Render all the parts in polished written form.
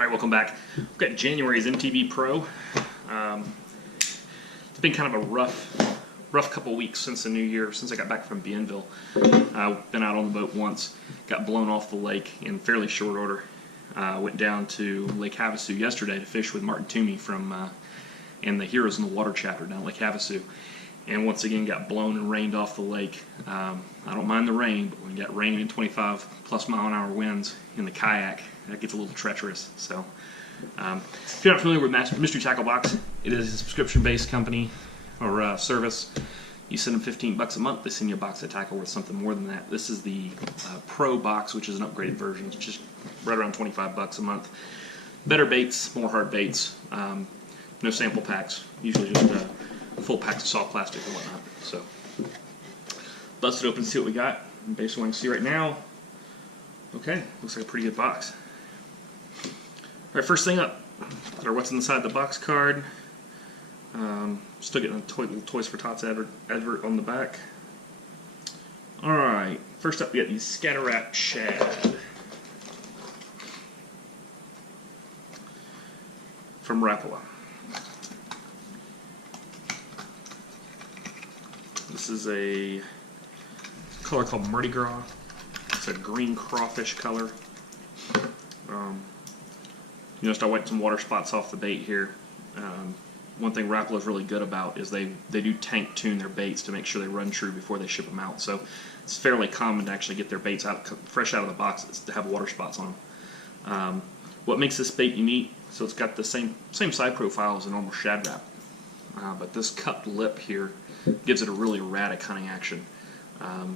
Alright, welcome back. We've got January's MTB Pro. It's been kind of a rough couple weeks since the new year, since I got back from Bienville. I've been out on the boat once, got blown off the lake in fairly short order. Went down to Lake Havasu yesterday to fish with Martin Toomey from in the Heroes in the Water chapter down at Lake Havasu. And once again got blown and rained off the lake. I don't mind the rain, but when you got rain and 25+ mph winds in the kayak, that gets a little treacherous. So, if you're not familiar with Mystery Tackle Box, it is a subscription-based company or service. You send them $15 a month, they send you a box of tackle worth something more than that. This is the Pro box, which is an upgraded version. It's just right around $25 a month. Better baits, more hard baits. No sample packs. Usually just full packs of soft plastic and whatnot. So, bust it open and see what we got. And based on what I can see right now, okay, looks like a pretty good box. Alright, first thing up, or what's inside the box card. Still getting a little Toys for Tots advert on the back. Alright, first up we got the Scatter Wrap Shad. From Rapala. This is a color called Mardi Gras. It's a green crawfish color. You noticed I wiped some water spots off the bait here. One thing Rapala is really good about is they do tank tune their baits to make sure they run true before they ship them out. So it's fairly common to actually get their baits out fresh out of the boxes to have water spots on them. What makes this bait unique? So it's got the same side profile as a normal shad wrap, but this cupped lip here gives it a really erratic hunting action.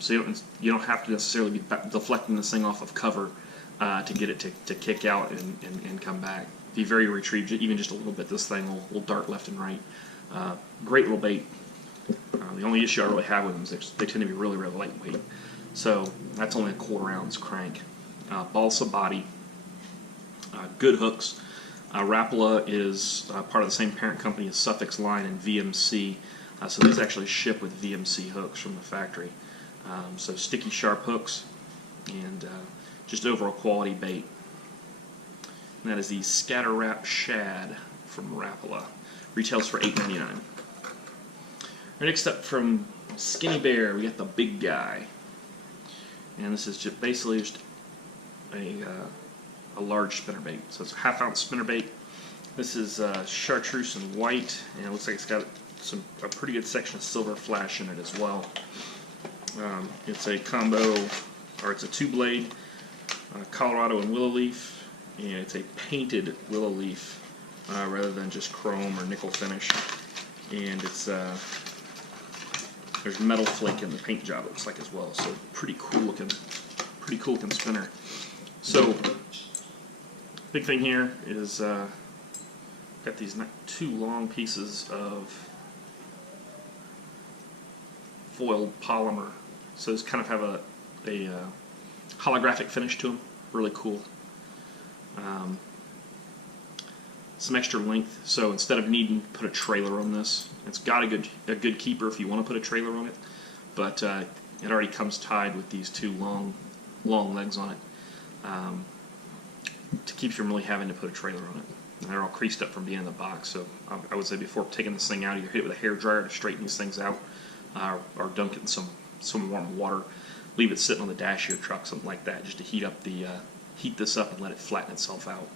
So you don't have to necessarily be deflecting this thing off of cover to get it to kick out and come back. If you very retrieve even just a little bit, this thing will dart left and right. Great little bait. The only issue I really have with them is they tend to be really lightweight. So that's only a 1/4 ounce crank. Balsa body. Good hooks. Rapala is part of the same parent company as Suffix Line and VMC. So these actually ship with VMC hooks from the factory. So sticky, sharp hooks, and just overall quality bait. And that is the Scatter Wrap Shad from Rapala. Retails for $8.99. Next up from Skinny Bear, we got the big guy. And this is just basically just a large spinnerbait. So it's a 1/2 ounce spinnerbait. This is chartreuse and white, and it looks like it's got a pretty good section of silver flash in it as well. It's a combo, or it's a 2-blade Colorado and willow leaf, and it's a painted willow leaf rather than just chrome or nickel finish. And it's there's metal flake in the paint job, it looks like, as well. So pretty cool looking spinner. So big thing here is got these two long pieces of foiled polymer. So it's kind of have a holographic finish to them. Really cool. Some extra length. So instead of needing to put a trailer on this, it's got a good keeper if you want to put a trailer on it. But it already comes tied with these two long legs on it to keep you from really having to put a trailer on it. And they're all creased up from being in the box. So I would say before taking this thing out, either hit it with a hair dryer to straighten these things out, or dunk it in some warm water. Leave it sitting on the dash of your truck, something like that, just to heat this up and let it flatten itself out.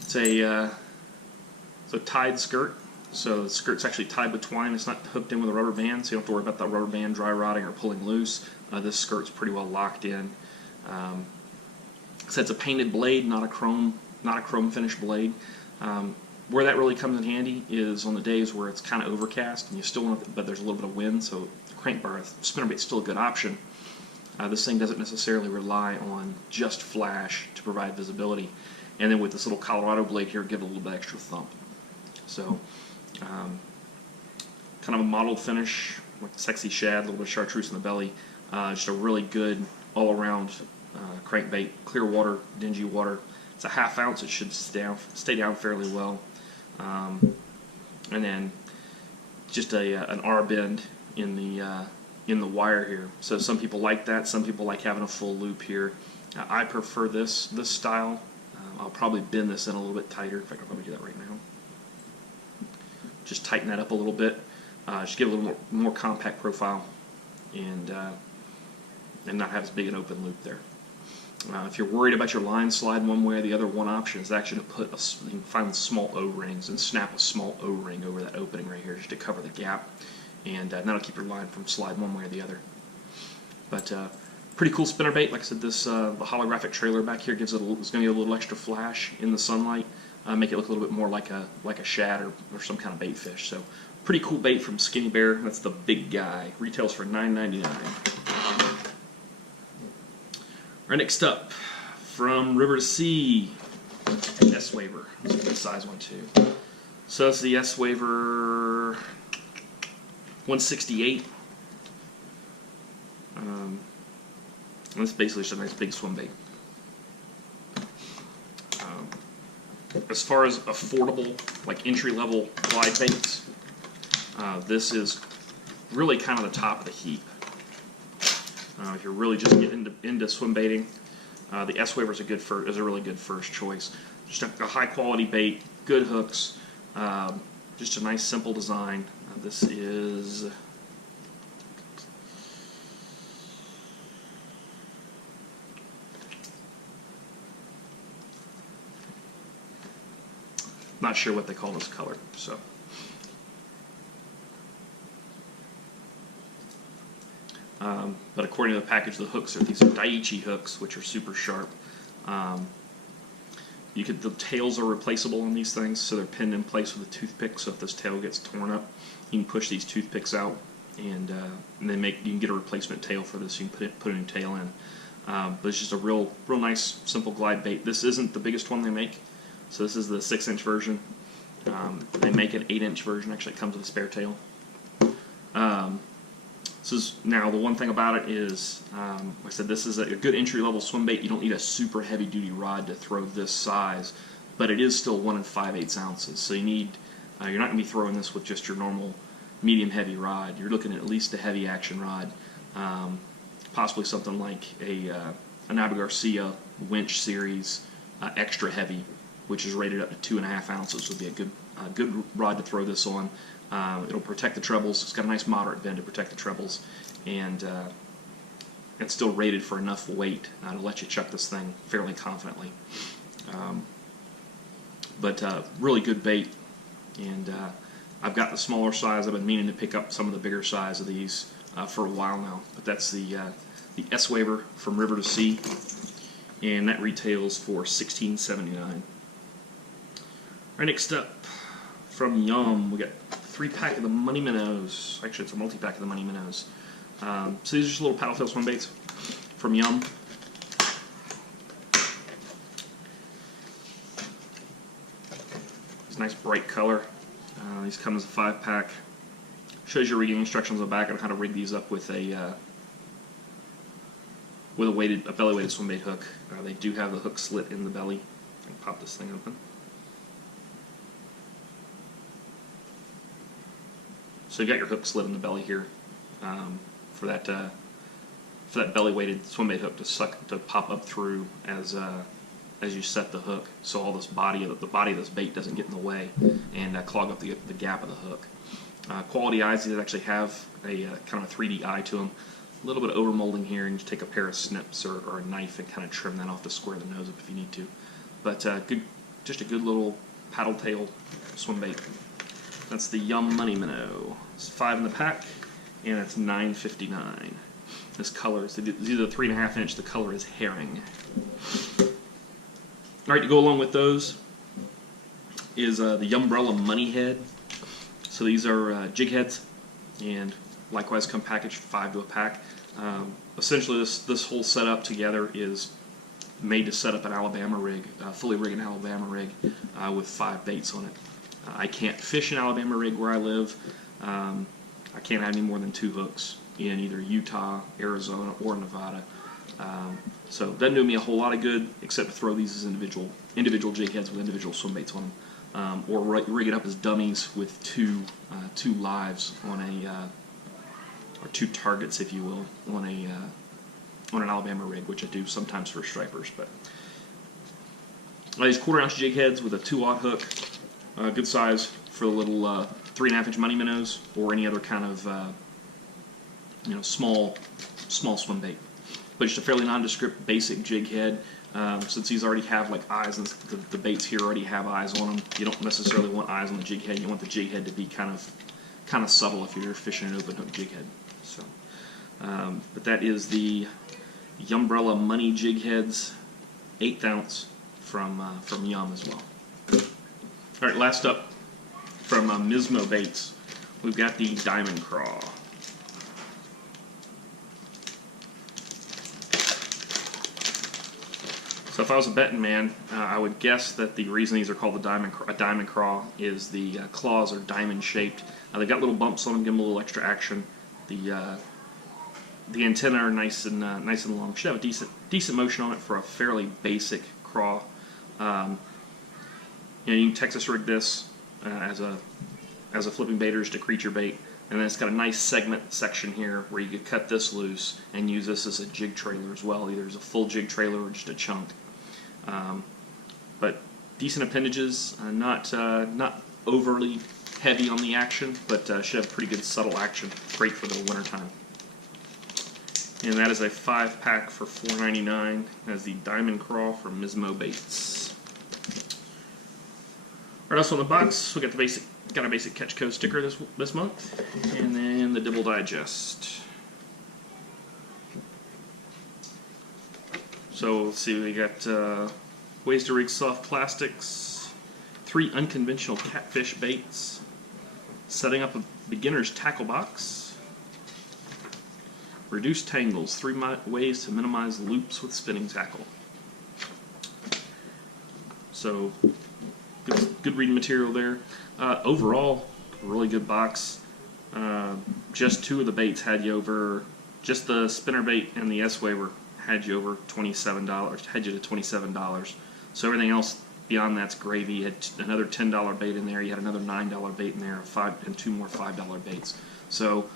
It's a tied skirt. So the skirt's actually tied with twine. It's not hooked in with a rubber band, so you don't have to worry about that rubber band dry rotting or pulling loose. This skirt's pretty well locked in. So it's a painted blade, not a chrome finish blade. Where that really comes in handy is on the days where it's kind of overcast and you still want it, but there's a little bit of wind, so the crankbar spinnerbait's still a good option. This thing doesn't necessarily rely on just flash to provide visibility, and then with this little Colorado blade here, give it a little bit extra thump. So, kind of a mottled finish, like sexy shad, a little bit of chartreuse in the belly. Just a really good all-around crankbait. Clear water, dingy water. It's a 1/2 ounce. It should stay down fairly well. And then just an R bend in the wire here. So some people like that. Some people like having a full loop here. I prefer this style. I'll probably bend this in a little bit tighter. In fact, I'll probably do that right now. Just tighten that up a little bit. Just give it a little more compact profile, and not have as big an open loop there. If you're worried about your line sliding one way or the other, one option is actually to put you can find small O-rings and snap a small O-ring over that opening right here just to cover the gap, and that'll keep your line from sliding one way or the other. But pretty cool spinnerbait. Like I said, this the holographic trailer back here gives it it's going to give a little extra flash in the sunlight, make it look a little bit more like a shad or some kind of bait fish. So pretty cool bait from Skinny Bear. That's the big guy. Retails for $9.99. Right, next up, from River2Sea S-Waver. It's a good size one too. So it's the S-Waver 168. And it's basically just a nice big swim bait. As far as affordable, like entry-level glide baits, this is really kind of the top of the heap. If you're really just getting into swim baiting, the S-Waver is a really good first choice. Just a high quality bait, good hooks, just a nice simple design. This is not sure what they call this color, so. But according to the package, the hooks these are Daiichi hooks, which are super sharp. The tails are replaceable on these things, so they're pinned in place with a toothpick. So if this tail gets torn up, you can push these toothpicks out, and then you can get a replacement tail for this. You can put a new tail in. But it's just a real nice, simple glide bait. This isn't the biggest one they make, so this is the 6-inch version. They make an 8-inch version. Actually, it comes with a spare tail. Now the one thing about it is, like I said, this is a good entry-level swim bait. You don't need a super heavy-duty rod to throw this size, but it is still 1 5/8 ounces. So you're not going to be throwing this with just your normal medium-heavy rod. You're looking at least a heavy action rod, possibly something like an Abu Garcia winch series extra heavy, which is rated up to 2.5 ounces. Would be a good rod to throw this on. It'll protect the trebles. It's got a nice moderate bend to protect the trebles, and it's still rated for enough weight to let you chuck this thing fairly confidently. But really good bait, and I've got the smaller size. I've been meaning to pick up some of the bigger size of these for a while now. But that's the S-Waver from River2Sea, and that retails for $16.79. Right, next up, from Yum, we got 3-pack of the Money Minnows. Actually, it's a multi-pack of the Money Minnows. So these are just little paddletail swim baits from Yum. It's a nice bright color. These come as a 5-pack. Shows you rigging instructions on the back on how to rig these up with a belly weighted swim bait hook. They do have the hook slit in the belly. I can pop this thing open. So you got your hook slit in the belly here for that belly weighted swim bait hook to pop up through as you set the hook, so all this body of this bait doesn't get in the way and clog up the gap of the hook. Quality eyes, these actually have a kind of a 3D eye to them. A little bit of over molding here, and you just take a pair of snips or a knife and kind of trim that off to square the nose up if you need to. But just a good little paddle tail swim bait. That's the Yum Money Minnow. It's 5 in the pack, and it's $9.59. This color is either 3.5 inch. The color is herring. All right, to go along with those is the Yumbrella Money Head. So these are jig heads, and likewise come packaged 5 to a pack. Essentially, this whole setup together is made to set up an Alabama rig, fully rig an Alabama rig with 5 baits on it. I can't fish an Alabama rig where I live. I can't have any more than 2 hooks in either Utah, Arizona, or Nevada. So it doesn't do me a whole lot of good except to throw these as individual jig heads with individual swim baits on them, or rig it up as dummies with two lives on or 2 targets, if you will, on an Alabama rig, which I do sometimes for stripers. But These 1/4 ounce jig heads with a 2/0 hook, good size for the little 3.5 inch Money Minnows or any other kind of small swim bait. But just a fairly nondescript basic jig head. Since these already have like eyes, and the baits here already have eyes on them, you don't necessarily want eyes on the jig head. You want the jig head to be kind of subtle if you're fishing an open hook jig head. So, but that is the Yumbrella Money jig heads, 1/8 ounce from Yum as well. All right, last up from Mizmo baits, we've got the Diamond Craw. So if I was a betting man, I would guess that the reason these are called a diamond craw is the claws are diamond shaped. They've got little bumps on them, give them a little extra action. The antennae are nice and long. Should have a decent motion on it for a fairly basic craw. You can Texas rig this as a flipping bait or just a creature bait, and then it's got a nice segment section here where you could cut this loose and use this as a jig trailer as well, either as a full jig trailer or just a chunk. But decent appendages, not overly heavy on the action, but should have pretty good subtle action. Great for the winter time. And that is a 5-pack for $4.99 as the Diamond Craw from Mizmo Baits. Right, also on the box, we got a basic Catch Code sticker this month, and then the Dibble Digest. So let's see, we got ways to rig soft plastics, 3 unconventional catfish baits, setting up a beginner's tackle box, reduced tangles, 3 ways to minimize loops with spinning tackle. So good reading material there. Overall, really good box. Just 2 of the baits had you over, just the spinner bait and the S-Waver had you over $27, had you to $27. So everything else beyond that's gravy. You had another $10 bait in there, you had another $9 bait in there, and 2 more $5 baits. So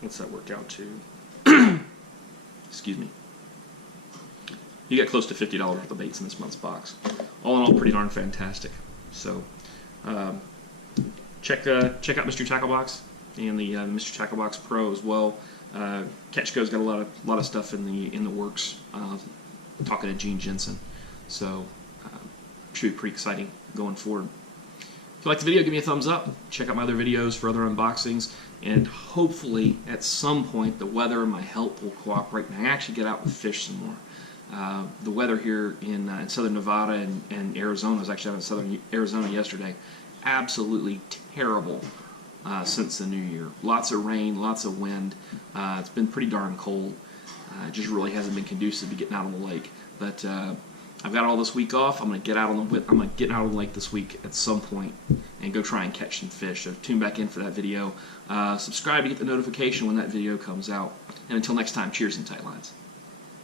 what's that work out to? Excuse me. You get close to $50 worth of baits in this month's box. All in all, pretty darn fantastic. So check out Mr. Tackle Box and the Mr. Tackle Box Pro as well. Catch Co's got a lot of stuff in the works. Talking to Gene Jensen, so should be pretty exciting going forward. If you like the video, give me a thumbs up. Check out my other videos for other unboxings, and hopefully at some point the weather and my health will cooperate and I actually get out and fish some more. The weather here in southern Nevada and Arizona, I was actually out in southern Arizona yesterday, absolutely terrible since the new year. Lots of rain, lots of wind. It's been pretty darn cold. It just really hasn't been conducive to getting out on the lake. But I've got all this week off. I'm gonna get out on the lake this week at some point and go try and catch some fish. So tune back in for that video. Subscribe to get the notification when that video comes out. And until next time, cheers and tight lines.